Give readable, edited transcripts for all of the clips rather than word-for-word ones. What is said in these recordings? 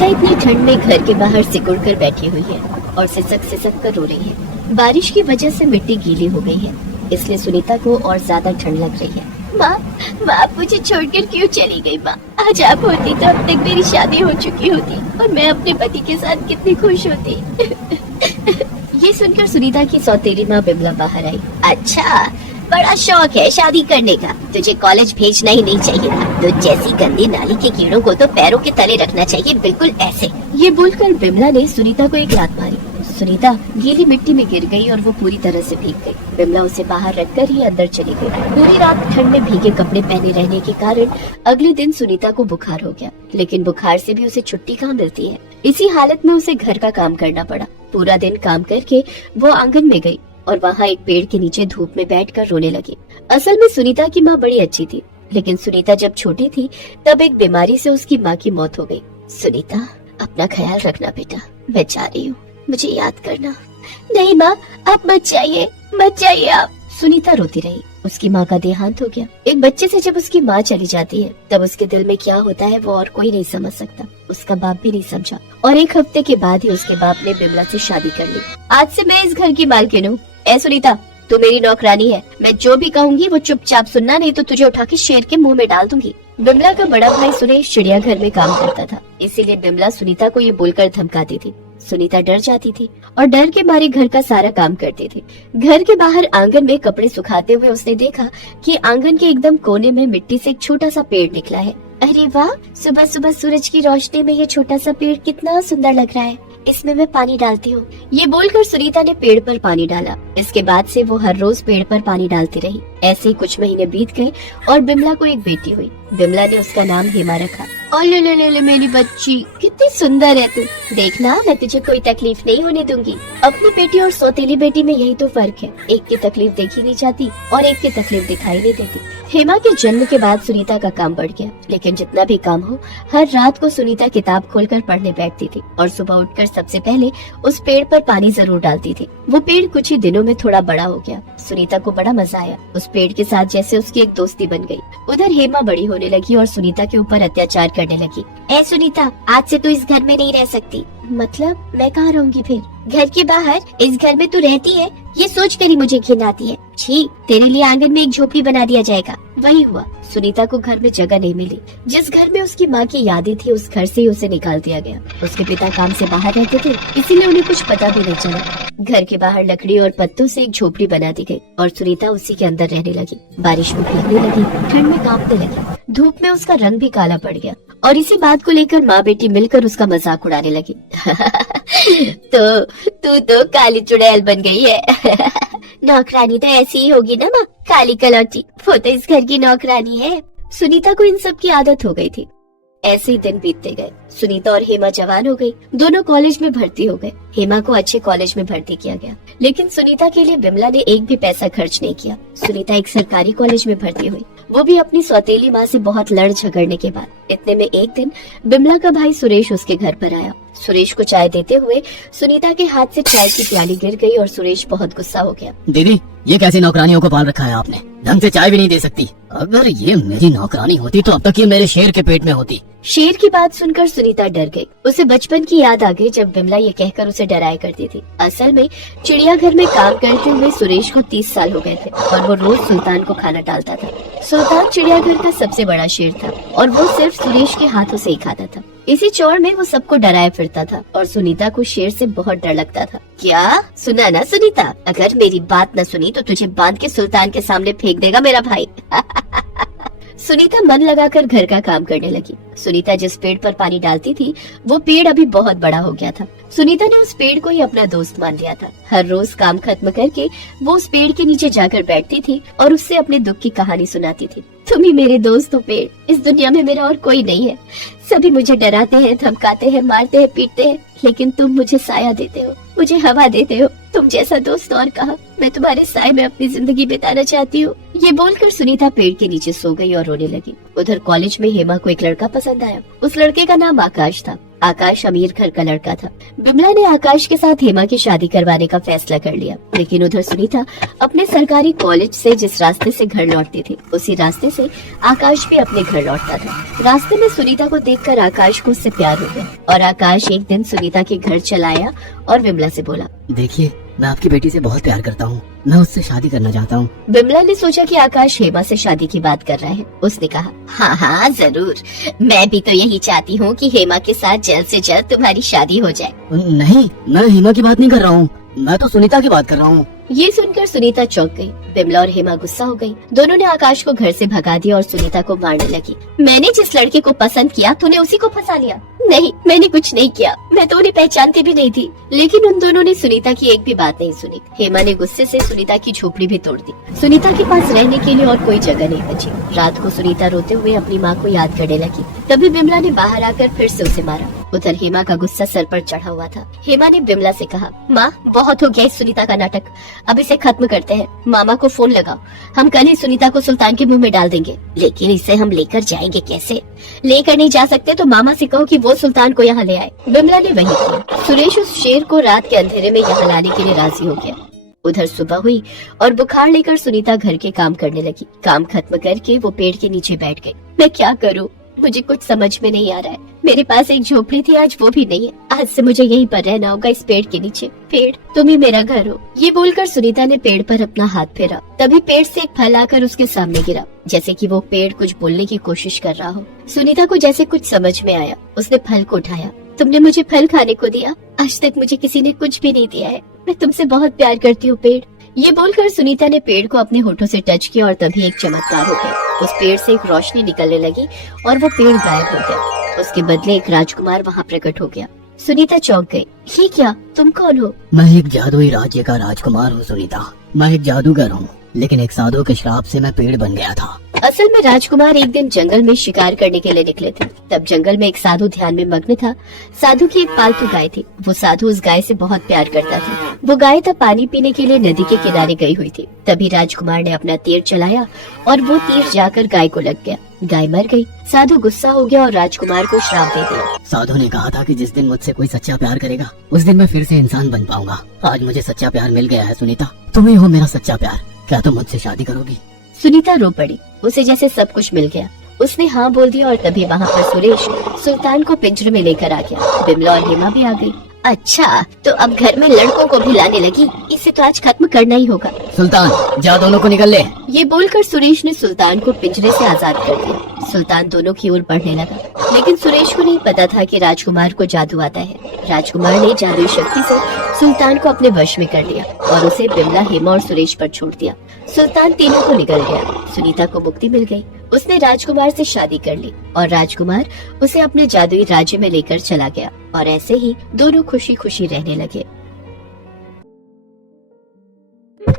सुनीता इतनी ठंड में घर के बाहर सिकुड़ कर बैठी हुई है और सिसक सिसक कर रो रही है। बारिश की वजह से मिट्टी गीली हो गई है, इसलिए सुनीता को और ज्यादा ठंड लग रही है। माँ, आप मुझे छोड़कर क्यों चली गई माँ? आज आप होती तो अब तक मेरी शादी हो चुकी होती और मैं अपने पति के साथ कितनी खुश होती। ये सुनकर सुनीता की सौतेली माँ बिमला बाहर आई। अच्छा, बड़ा शौक है शादी करने का, तुझे कॉलेज भेजना ही नहीं चाहिए था। तो जैसी गंदी नाली के कीड़ों को तो पैरों के तले रखना चाहिए, बिल्कुल ऐसे। ये बोलकर बिमला ने सुनीता को एक लात मारी। सुनीता गीली मिट्टी में गिर गई और वो पूरी तरह से भीग गई। बिमला उसे बाहर रखकर ही अंदर चली गई। पूरी रात ठंड में भीगे कपड़े पहने रहने के कारण अगले दिन सुनीता को बुखार हो गया, लेकिन बुखार से भी उसे छुट्टी कहाँ मिलती है। इसी हालत में उसे घर का काम करना पड़ा। पूरा दिन काम करके वो आंगन में गई और वहाँ एक पेड़ के नीचे धूप में बैठकर रोने लगी। असल में सुनीता की माँ बड़ी अच्छी थी, लेकिन सुनीता जब छोटी थी तब एक बीमारी से उसकी माँ की मौत हो गई। सुनीता, अपना ख्याल रखना बेटा, मैं जा रही हूँ, मुझे याद करना। नहीं माँ, आप मत जाइए आप। सुनीता रोती रही। उसकी माँ का देहांत हो गया। एक बच्चे से जब उसकी माँ चली जाती है तब उसके दिल में क्या होता है वो और कोई नहीं समझ सकता। उसका बाप भी नहीं समझा और एक हफ्ते के बाद ही उसके बाप ने बिमला से शादी कर ली। आज से मैं इस घर की मालकिन हूँ। ए सुनीता, तू मेरी नौकरानी है, मैं जो भी कहूँगी वो चुपचाप सुनना, नहीं तो तुझे उठा के शेर के मुंह में डाल दूंगी। बिमला का बड़ा भाई सुरेश चिड़ियाघर में काम करता था, इसीलिए बिमला सुनीता को ये बोलकर धमकाती थी। सुनीता डर जाती थी और डर के मारे घर का सारा काम करती थी। घर के बाहर आंगन में कपड़े सुखाते हुए उसने देखा कि आंगन के एकदम कोने में मिट्टी से एक छोटा सा पेड़ निकला है। अरे वाह, सुबह सुबह सूरज की रोशनी में ये छोटा सा पेड़ कितना सुंदर लग रहा है, इसमें मैं पानी डालती हूँ। ये बोलकर सुनीता ने पेड़ पर पानी डाला। इसके बाद से वो हर रोज पेड़ पर पानी डालती रही। ऐसे ही कुछ महीने बीत गए और बिमला को एक बेटी हुई। बिमला ने उसका नाम हेमा रखा। और ले मेरी बच्ची, कितनी सुंदर है तू। देखना, मैं तुझे कोई तकलीफ नहीं होने दूंगी। अपनी बेटी और सौतेली बेटी में यही तो फर्क है, एक की तकलीफ देखी नहीं जाती और एक की तकलीफ दिखाई नहीं देती। हेमा के जन्म के बाद सुनीता का काम बढ़ गया, लेकिन जितना भी काम हो, हर रात को सुनीता किताब खोलकर पढ़ने बैठती थी और सुबह उठकर सबसे पहले उस पेड़ पर पानी जरूर डालती थी। वो पेड़ कुछ ही दिनों में थोड़ा बड़ा हो गया। सुनीता को बड़ा मजा आया। उस पेड़ के साथ जैसे उसकी एक दोस्ती बन गई। उधर हेमा बड़ी होने लगी और सुनीता के ऊपर अत्याचार करने लगी। ए सुनीता, आज से तू इस घर में नहीं रह सकती। मतलब मैं कहाँ रहूंगी फिर? घर के बाहर, इस घर में तू रहती है, ये सोच कर ही मुझे घिन आती है। छी, तेरे लिए आंगन में एक झोपड़ी बना दिया जाएगा। वही हुआ, सुनीता को घर में जगह नहीं मिली। जिस घर में उसकी माँ की यादें थी उस घर से ही उसे निकाल दिया गया। उसके पिता काम से बाहर रहते थे, इसीलिए उन्हें कुछ पता भी नहीं चला। घर के बाहर लकड़ी और पत्तों से एक झोपड़ी बना दी गई और सुनीता उसी के अंदर रहने लगी। बारिश में भीगने लगी, ठंड में कांपने लगी, धूप में उसका रंग भी काला पड़ गया और इसी बात को लेकर माँ बेटी मिलकर उसका मजाक उड़ाने लगी। तो तू तो काली चुड़ैल बन गई है। नौकरानी तो ऐसी ही होगी ना माँ, काली कलौटी। वो तो इस घर की नौकरानी है। सुनीता को इन सब की आदत हो गई थी। ऐसे ही दिन बीतते गए। सुनीता और हेमा जवान हो गई, दोनों कॉलेज में भर्ती हो गए। हेमा को अच्छे कॉलेज में भर्ती किया गया, लेकिन सुनीता के लिए बिमला ने एक भी पैसा खर्च नहीं किया। सुनीता एक सरकारी कॉलेज में भर्ती हुई, वो भी अपनी सौतेली माँ से बहुत लड़ झगड़ने के बाद। इतने में एक दिन बिमला का भाई सुरेश उसके घर पर आया। सुरेश को चाय देते हुए सुनीता के हाथ से चाय की प्याली गिर गई और सुरेश बहुत गुस्सा हो गया। दीदी, ये कैसी नौकरानियों को पाल रखा है आपने? ढंग से चाय भी नहीं दे सकती। अगर ये मेरी नौकरानी होती तो अब तक ये मेरे शेर के पेट में होती। शेर की बात सुनकर सुनीता डर गई। उसे बचपन की याद आ गई जब बिमला ये कहकर उसे डराया करती थी। असल में चिड़ियाघर में काम करते हुए सुरेश को 30 साल हो गए थे और वो रोज सुल्तान को खाना डालता था। सुल्तान चिड़ियाघर का सबसे बड़ा शेर था और वो सिर्फ सुरेश के हाथों से ही खाता था। इसी चौड़ में वो सबको डराया फिरता था और सुनीता को शेर से बहुत डर लगता था। क्या सुना ना सुनीता, अगर मेरी बात न सुनी तो तुझे बांध के सुल्तान के सामने फेंक देगा मेरा भाई। सुनीता मन लगाकर घर का काम करने लगी। सुनीता जिस पेड़ पर पानी डालती थी वो पेड़ अभी बहुत बड़ा हो गया था। सुनीता ने उस पेड़ को ही अपना दोस्त मान लिया था। हर रोज काम खत्म करके वो उस पेड़ के नीचे जाकर बैठती थी और उससे अपने दुख की कहानी सुनाती थी। तुम ही मेरे दोस्त हो पेड़, इस दुनिया में मेरा और कोई नहीं है। सभी मुझे डराते हैं, धमकाते हैं, मारते हैं, पीटते हैं, लेकिन तुम मुझे साया देते हो, मुझे हवा देते हो। तुम जैसा दोस्त और कहा। मैं तुम्हारे साए में अपनी जिंदगी बिताना चाहती हूँ। ये बोलकर सुनीता पेड़ के नीचे सो गई और रोने लगी। उधर कॉलेज में हेमा को एक लड़का पसंद आया। उस लड़के का नाम आकाश था। आकाश अमीर घर का लड़का था। बिमला ने आकाश के साथ हेमा की शादी करवाने का फैसला कर लिया, लेकिन उधर सुनीता अपने सरकारी कॉलेज से जिस रास्ते से घर लौटती थी, उसी रास्ते से आकाश भी अपने घर लौटता था। रास्ते में सुनीता को देखकर आकाश को उससे प्यार हो गया और आकाश एक दिन सुनीता के घर चला आया और बिमला से बोला, देखिए, मैं आपकी बेटी से बहुत प्यार करता हूँ, मैं उससे शादी करना चाहता हूँ। बिमला ने सोचा कि आकाश हेमा से शादी की बात कर रहा है। उसने कहा, हाँ हाँ जरूर, मैं भी तो यही चाहती हूँ कि हेमा के साथ जल्द से जल्द तुम्हारी शादी हो जाए। नहीं, मैं हेमा की बात नहीं कर रहा हूँ, मैं तो सुनीता की बात कर रहा हूँ। ये सुनकर सुनीता चौंक गई। बिमला और हेमा गुस्सा हो गई। दोनों ने आकाश को घर से भगा दिया और सुनीता को मारने लगी। मैंने जिस लड़के को पसंद किया तूने उसी को फंसा लिया। नहीं, मैंने कुछ नहीं किया, मैं तो उन्हें पहचानती भी नहीं थी। लेकिन उन दोनों ने सुनीता की एक भी बात नहीं सुनी। हेमा ने गुस्से से सुनीता की झोपड़ी भी तोड़ दी। सुनीता के पास रहने के लिए और कोई जगह नहीं बची। रात को सुनीता रोते हुए अपनी माँ को याद करने लगी। तभी बिमला ने बाहर आकर फिर से उसे मारा। उधर हेमा का गुस्सा सर पर चढ़ा हुआ था। हेमा ने बिमला से कहा, माँ बहुत हो गया इस सुनीता का नाटक, अब इसे खत्म करते हैं। मामा को फोन लगाओ, हम कल ही सुनीता को सुल्तान के मुंह में डाल देंगे। लेकिन इसे हम लेकर जाएंगे कैसे? लेकर नहीं जा सकते तो मामा से कहो कि वो सुल्तान को यहाँ ले आए। बिमला ने वही किया। सुरेश उस शेर को रात के अंधेरे में यहाँ लाने के लिए राजी हो गया। उधर सुबह हुई और बुखार लेकर सुनीता घर के काम करने लगी। काम खत्म करके वो पेड़ के नीचे बैठ गई। मैं क्या करूँ, मुझे कुछ समझ में नहीं आ रहा है। मेरे पास एक झोपड़ी थी, आज वो भी नहीं है। आज से मुझे यहीं पर रहना होगा, इस पेड़ के नीचे। पेड़, तुम ही मेरा घर हो। ये बोलकर सुनीता ने पेड़ पर अपना हाथ फेरा। तभी पेड़ से एक फल आकर उसके सामने गिरा, जैसे कि वो पेड़ कुछ बोलने की कोशिश कर रहा हो। सुनीता को जैसे कुछ समझ में आया। उसने फल को उठाया। तुमने मुझे फल खाने को दिया, आज तक मुझे किसी ने कुछ भी नहीं दिया है। मैं तुमसे बहुत प्यार करती हूँ पेड़। ये बोलकर सुनीता ने पेड़ को अपने होठों से टच किया और तभी एक चमत्कार हो गया। उस पेड़ से एक रोशनी निकलने लगी और वो पेड़ गायब हो गया। उसके बदले एक राजकुमार वहाँ प्रकट हो गया। सुनीता चौंक गई। ये क्या, तुम कौन हो? मैं एक जादुई राज्य का राजकुमार हूँ सुनीता। मैं एक जादूगर हूँ, लेकिन एक साधु के श्राप से मैं पेड़ बन गया था। असल में राजकुमार एक दिन जंगल में शिकार करने के लिए निकले थे। तब जंगल में एक साधु ध्यान में मग्न था। साधु की एक पालतू गाय थी। वो साधु उस गाय से बहुत प्यार करता था। वो गाय तब पानी पीने के लिए नदी के किनारे गई हुई थी। तभी राजकुमार ने अपना तीर चलाया और वो तीर जाकर गाय को लग गया। गाय मर गई। साधु गुस्सा हो गया और राजकुमार को श्राप दे दिया। साधु ने कहा था कि जिस दिन मुझसे कोई सच्चा प्यार करेगा उस दिन मैं फिर से इंसान बन पाऊंगा। आज मुझे सच्चा प्यार मिल गया है सुनीता, तुम ही हो मेरा सच्चा प्यार। क्या तुम मुझसे शादी करोगी? सुनीता रो पड़ी। उसे जैसे सब कुछ मिल गया। उसने हाँ बोल दिया और तभी वहाँ पर सुरेश सुल्तान को पिंजरे में लेकर आ गया। बिमला और हेमा भी आ गई। अच्छा, तो अब घर में लड़कों को भी लाने लगी। इसे तो आज खत्म करना ही होगा। सुल्तान, जा दोनों को निकल ले। ये बोलकर सुरेश ने सुल्तान को पिंजरे से आजाद कर दिया। सुल्तान दोनों की ओर बढ़ने लगा, लेकिन सुरेश को नहीं पता था कि राजकुमार को जादू आता है। राजकुमार ने जादुई शक्ति से सुल्तान को अपने वश में कर लिया और उसे बिमला, हेमा और सुरेश पर छोड़ दिया। सुल्तान तीनों को निकल गया। सुनीता को मुक्ति मिल गई। उसने राजकुमार से शादी कर ली और राजकुमार उसे अपने जादुई राज्य में लेकर चला गया और ऐसे ही दोनों खुशी खुशी रहने लगे।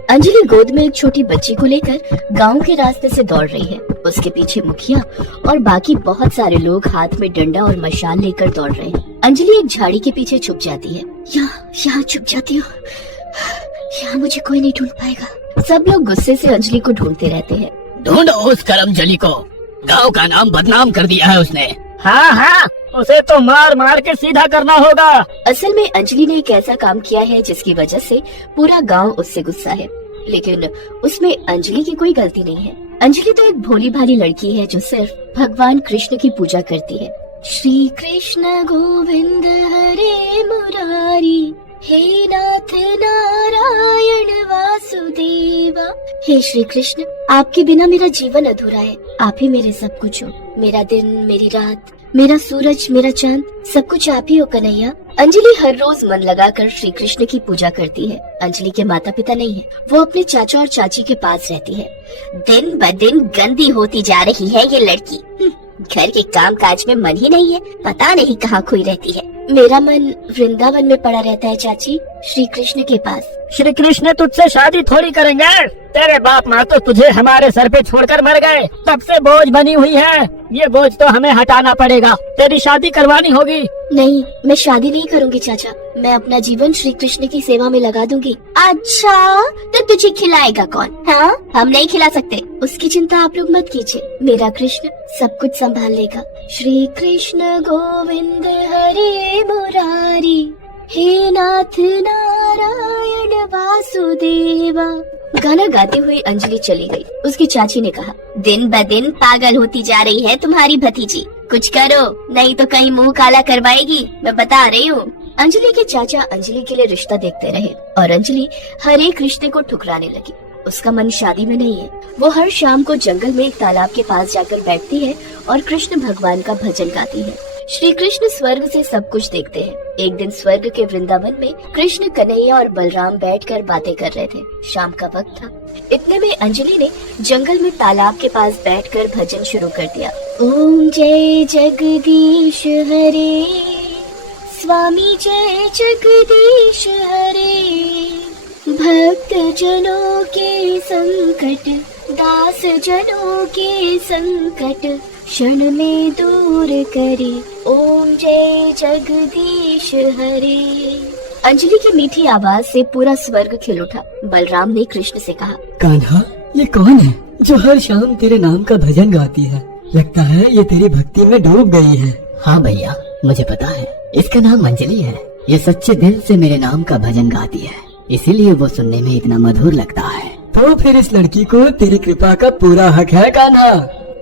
अंजलि गोद में एक छोटी बच्ची को लेकर गांव के रास्ते से दौड़ रही है। उसके पीछे मुखिया और बाकी बहुत सारे लोग हाथ में डंडा और मशाल लेकर दौड़ रहे हैं। अंजलि एक झाड़ी के पीछे छुप जाती है। यहाँ छुप जाती हूँ, यहाँ मुझे कोई नहीं ढूंढ पाएगा। सब लोग गुस्से से अंजलि को ढूंढते रहते हैं। ढूंढो उस करमजली को, गांव का नाम बदनाम कर दिया है उसने। हाँ, उसे तो मार मार के सीधा करना होगा। असल में अंजलि ने एक ऐसा काम किया है जिसकी वजह से पूरा गांव उससे गुस्सा है, लेकिन उसमें अंजलि की कोई गलती नहीं है। अंजलि तो एक भोली भाली लड़की है जो सिर्फ भगवान कृष्ण की पूजा करती है। श्री कृष्ण गोविंद हरे मुरारी, हे नाथ नारायण वासुदेवा। हे श्री कृष्ण, आपके बिना मेरा जीवन अधूरा है। आप ही मेरे सब कुछ हो। मेरा दिन, मेरी रात, मेरा सूरज, मेरा चांद, सब कुछ आप ही हो कन्हैया। अंजलि हर रोज मन लगाकर श्री कृष्ण की पूजा करती है। अंजलि के माता पिता नहीं है, वो अपने चाचा और चाची के पास रहती है। दिन ब दिन गंदी होती जा रही है ये लड़की। घर के काम काज में मन ही नहीं है, पता नहीं कहाँ खोई रहती है। मेरा मन वृंदावन में पड़ा रहता है चाची, श्री कृष्ण के पास। श्री कृष्ण तुझसे शादी थोड़ी करेंगे। तेरे बाप माँ तो तुझे हमारे सर पे छोड़कर मर गए, तब से बोझ बनी हुई है। ये बोझ तो हमें हटाना पड़ेगा, तेरी शादी करवानी होगी। नहीं, मैं शादी नहीं करूंगी चाचा, मैं अपना जीवन श्री कृष्ण की सेवा में लगा दूंगी। अच्छा, तो तुझे खिलाएगा कौन? हाँ, हम नहीं खिला सकते। उसकी चिंता आप लोग मत कीजिए, मेरा कृष्ण सब कुछ संभाल लेगा। श्री कृष्ण गोविंद हरे मुरारी, हे नाथ नारायण वासुदेवा। गाना गाते हुए अंजलि चली गई। उसकी चाची ने कहा, दिन ब दिन पागल होती जा रही है तुम्हारी भतीजी, कुछ करो नहीं तो कहीं मुंह काला करवाएगी, मैं बता रही हूँ। अंजलि के चाचा अंजलि के लिए रिश्ता देखते रहे और अंजलि हर एक रिश्ते को ठुकराने लगी। उसका मन शादी में नहीं है। वो हर शाम को जंगल में एक तालाब के पास जाकर बैठती है और कृष्ण भगवान का भजन गाती है। श्री कृष्ण स्वर्ग से सब कुछ देखते हैं। एक दिन स्वर्ग के वृंदावन में कृष्ण, कन्हैया और बलराम बैठकर बातें कर रहे थे। शाम का वक्त था। इतने में अंजलि ने जंगल में तालाब के पास बैठकर भजन शुरू कर दिया। ओम जय जगदीश हरे, स्वामी जय जगदीश हरे, भक्त जनों के संकट, दास जनों के संकट क्षण में दूर करे, ओम जय जगदीश हरे। अंजलि की मीठी आवाज से पूरा स्वर्ग खिल उठा। बलराम ने कृष्ण से कहा, कान्हा, ये कौन है जो हर शाम तेरे नाम का भजन गाती है? लगता है ये तेरी भक्ति में डूब गई है। हाँ भैया, मुझे पता है, इसका नाम अंजलि है। ये सच्चे दिल से मेरे नाम का भजन गाती है, इसीलिए वो सुनने में इतना मधुर लगता है। तो फिर इस लड़की को तेरी कृपा का पूरा हक है कान्हा।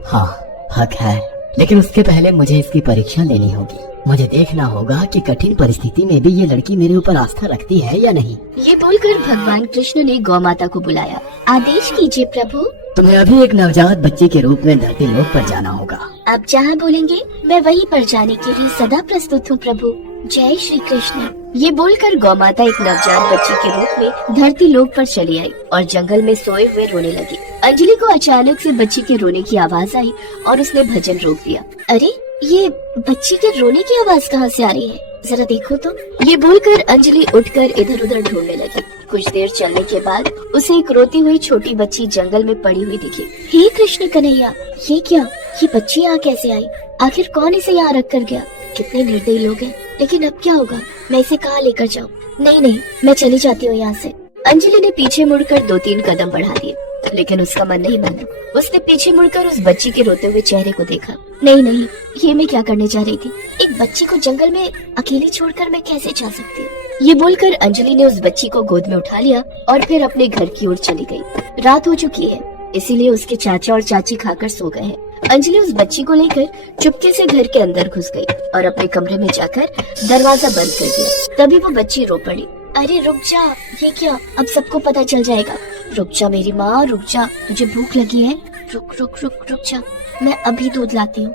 हाँ, हक है, लेकिन उसके पहले मुझे इसकी परीक्षा लेनी होगी। मुझे देखना होगा कि कठिन परिस्थिति में भी ये लड़की मेरे ऊपर आस्था रखती है या नहीं। ये बोलकर भगवान कृष्ण ने गौ माता को बुलाया। आदेश कीजिए प्रभु। तुम्हें अभी एक नवजात बच्ची के रूप में धरती लोक पर जाना होगा। आप जहाँ बोलेंगे मैं वहीं पर जाने के लिए सदा प्रस्तुत हूँ प्रभु। जय श्री कृष्ण। ये बोलकर गौ माता एक नवजात बच्ची के रूप में धरती लोक पर चली आई और जंगल में सोए हुए रोने लगी। अंजलि को अचानक से बच्ची के रोने की आवाज आई और उसने भजन रोक दिया। अरे, ये बच्ची के रोने की आवाज कहाँ से आ रही है, जरा देखो तो। ये बोलकर अंजलि उठकर इधर उधर ढूंढने लगी। कुछ देर चलने के बाद उसे एक रोती हुई छोटी बच्ची जंगल में पड़ी हुई दिखी। हे कृष्ण कन्हैया, ये क्या, ये बच्ची यहाँ कैसे आई? आखिर कौन इसे यहाँ रख कर गया? कितने निर्दयी लोग हैं। लेकिन अब क्या होगा, मैं इसे कहाँ लेकर जाऊँ? नहीं नहीं, मैं चली जाती हूँ यहाँ से। अंजलि ने पीछे मुड़कर 2-3 कदम बढ़ा दिए, लेकिन उसका मन नहीं माना। उसने पीछे मुड़कर उस बच्ची के रोते हुए चेहरे को देखा। नहीं नहीं, ये मैं क्या करने जा रही थी? एक बच्ची को जंगल में अकेली छोड़कर मैं कैसे जा सकती हूँ? ये बोलकर अंजलि ने उस बच्ची को गोद में उठा लिया और फिर अपने घर की ओर चली गई। रात हो चुकी है, इसीलिए उसके चाचा और चाची खाकर सो गए हैं। अंजलि उस बच्ची को लेकर चुपके से घर के अंदर घुस गई और अपने कमरे में जाकर दरवाजा बंद कर दिया। तभी वो बच्ची रो पड़ी। अरे रुक जा, ये क्या, अब सबको पता चल जाएगा। रुक जा मेरी माँ, रुक जा, तुझे भूख लगी है? रुक रुक रुक रुक जा, मैं अभी दूध लाती हूँ।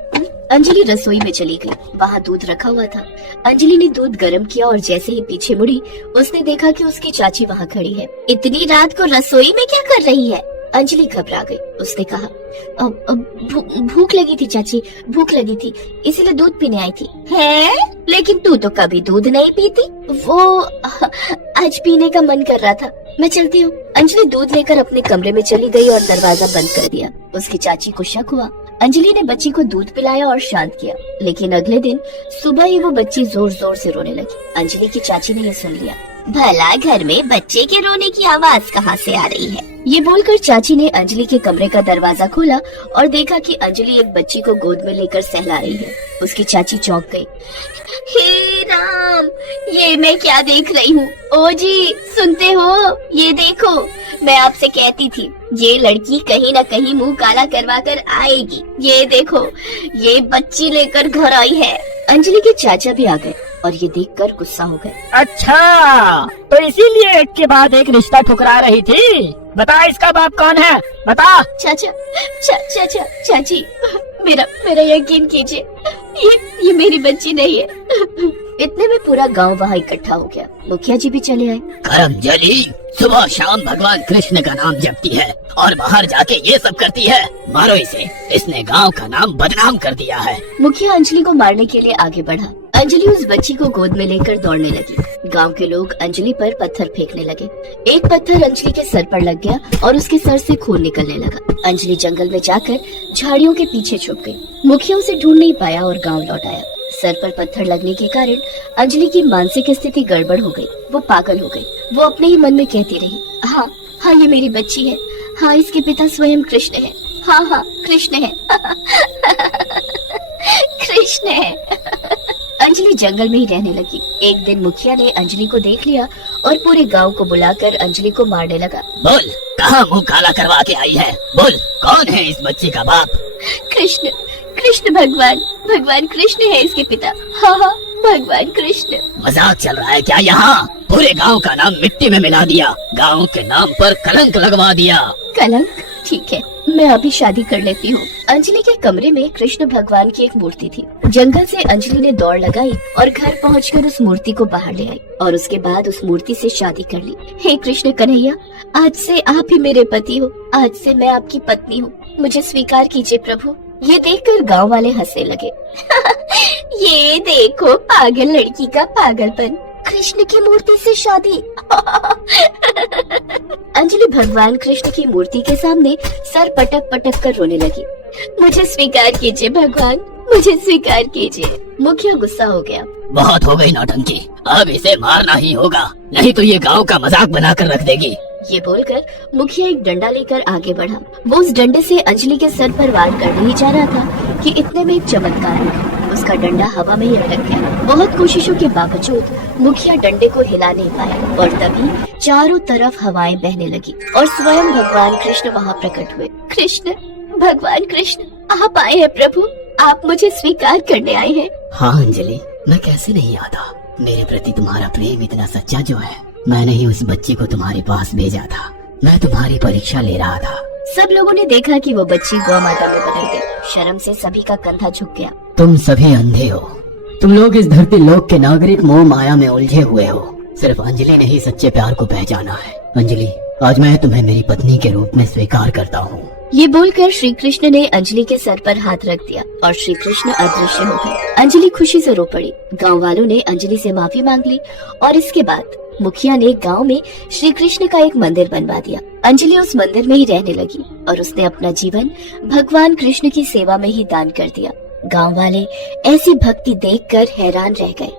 अंजलि रसोई में चली गई। वहाँ दूध रखा हुआ था। अंजलि ने दूध गर्म किया और जैसे ही पीछे मुड़ी, उसने देखा कि उसकी चाची वहाँ खड़ी है। इतनी रात को रसोई में क्या कर रही है? अंजलि घबरा गई। उसने कहा, भूख लगी थी चाची, भूख लगी थी, इसीलिए दूध पीने आई थी। है? लेकिन तू तो कभी दूध नहीं पीती। वो आज पीने का मन कर रहा था, मैं चलती हूँ। अंजलि दूध लेकर अपने कमरे में चली गई और दरवाजा बंद कर दिया। उसकी चाची को शक हुआ। अंजलि ने बच्ची को दूध पिलाया और शांत किया, लेकिन अगले दिन सुबह ही वो बच्ची जोर जोर से रोने लगी। अंजलि की चाची ने यह सुन लिया। भला घर में बच्चे के रोने की आवाज कहाँ से आ रही है? ये बोलकर चाची ने अंजलि के कमरे का दरवाजा खोला और देखा कि अंजलि एक बच्ची को गोद में लेकर सहला रही है। उसकी चाची चौंक गई। हे राम, ये मैं क्या देख रही हूँ? ओ जी, सुनते हो? ये देखो, मैं आपसे कहती थी ये लड़की कहीं न कहीं मुंह काला करवा कर आएगी। ये देखो, ये बच्ची लेकर घर आई है। अंजलि के चाचा भी आ गए और ये देखकर गुस्सा हो गए। अच्छा, तो इसीलिए एक के बाद एक रिश्ता ठुकरा रही थी। बता, इसका बाप कौन है? बता। चाचा, चाची, मेरा यकीन कीजिए, ये मेरी बच्ची नहीं है। इतने में पूरा गांव वहाँ इकट्ठा हो गया। मुखिया जी भी चले आए। करमजली सुबह शाम भगवान कृष्ण का नाम जपती है और बाहर जाके ये सब करती है। मारो इसे, इसने गांव का नाम बदनाम कर दिया है। मुखिया अंजलि को मारने के लिए आगे बढ़ा। अंजलि उस बच्ची को गोद में लेकर दौड़ने लगी। गांव के लोग अंजलि पर पत्थर फेंकने लगे। एक पत्थर अंजलि के सर पर लग गया और उसके सर से खून निकलने लगा। अंजलि जंगल में जाकर झाड़ियों के पीछे छुप गई। मुखिया उसे ढूंढ नहीं पाया और गांव लौट आया। सर पर पत्थर लगने के कारण अंजलि की मानसिक स्थिति गड़बड़ हो गई। वो पागल हो गई। वो अपने ही मन में कहती रही, हाँ हाँ ये मेरी बच्ची है, हाँ इसके पिता स्वयं कृष्ण है, हाँ हाँ कृष्ण है कृष्ण है। अंजलि जंगल में ही रहने लगी। एक दिन मुखिया ने अंजलि को देख लिया और पूरे गांव को बुलाकर अंजलि को मारने लगा। बोल, कहाँ मुंह काला करवा के आई है? बोल, कौन है इस बच्ची का बाप? कृष्ण, कृष्ण भगवान, भगवान कृष्ण है इसके पिता, हाँ हाँ भगवान कृष्ण। मजाक चल रहा है क्या यहाँ? पूरे गांव का नाम मिट्टी में मिला दिया, गांव के नाम पर कलंक लगवा दिया। कलंक? ठीक है, मैं अभी शादी कर लेती हूँ। अंजलि के कमरे में कृष्ण भगवान की एक मूर्ति थी। जंगल से अंजलि ने दौड़ लगाई और घर पहुंचकर उस मूर्ति को बाहर ले आई और उसके बाद उस मूर्ति से शादी कर ली। हे कृष्ण कन्हैया, आज से आप ही मेरे पति हो, आज से मैं आपकी पत्नी हूँ, मुझे स्वीकार कीजिए प्रभु। ये देखकर गांव वाले हंसने लगे। ये देखो पागल लड़की का पागलपन, कृष्ण की मूर्ति से शादी। अंजलि भगवान कृष्ण की मूर्ति के सामने सर पटक पटक कर रोने लगी। मुझे स्वीकार कीजिए भगवान, मुझे स्वीकार कीजिए। मुखिया गुस्सा हो गया। बहुत हो गई नौटंकी, अब इसे मारना ही होगा, नहीं तो ये गांव का मजाक बनाकर रख देगी। ये बोलकर मुखिया एक डंडा लेकर आगे बढ़ा। वो उस डंडे से अंजलि के सर पर वार करने ही जा रहा था कि इतने में एक चमत्कार हुआ। उसका डंडा हवा में ही अटक गया। बहुत कोशिशों के बावजूद मुखिया डंडे को हिला नहीं पाया और तभी चारों तरफ हवाएं बहने लगी और स्वयं भगवान कृष्ण वहाँ प्रकट हुए। कृष्ण, भगवान कृष्ण, आप आए हैं प्रभु, आप मुझे स्वीकार करने आए हैं। हाँ अंजलि, मैं कैसे नहीं आता। मेरे प्रति तुम्हारा प्रेम इतना सच्चा जो है, मैंने ही उस बच्ची को तुम्हारे पास भेजा था। मैं तुम्हारी परीक्षा ले रहा था। सब लोगों ने देखा कि वो बच्ची गौ माता में बदल गई। शर्म से सभी का कंधा झुक गया। तुम सभी अंधे हो, तुम लोग इस धरती लोक के नागरिक मोह माया में उलझे हुए हो। सिर्फ अंजलि ने ही सच्चे प्यार को पहचाना है। अंजलि, आज मैं तुम्हें मेरी पत्नी के रूप में स्वीकार करता हूँ। ये बोलकर श्री कृष्ण ने अंजलि के सर पर हाथ रख दिया और श्री कृष्ण अदृश्य हो गए। अंजलि खुशी से रो पड़ी। गांव वालों ने अंजलि से माफी मांग ली और इसके बाद मुखिया ने गांव में श्री कृष्ण का एक मंदिर बनवा दिया। अंजलि उस मंदिर में ही रहने लगी और उसने अपना जीवन भगवान कृष्ण की सेवा में ही दान कर दिया। गांव वाले ऐसी भक्ति देखकर हैरान रह गए।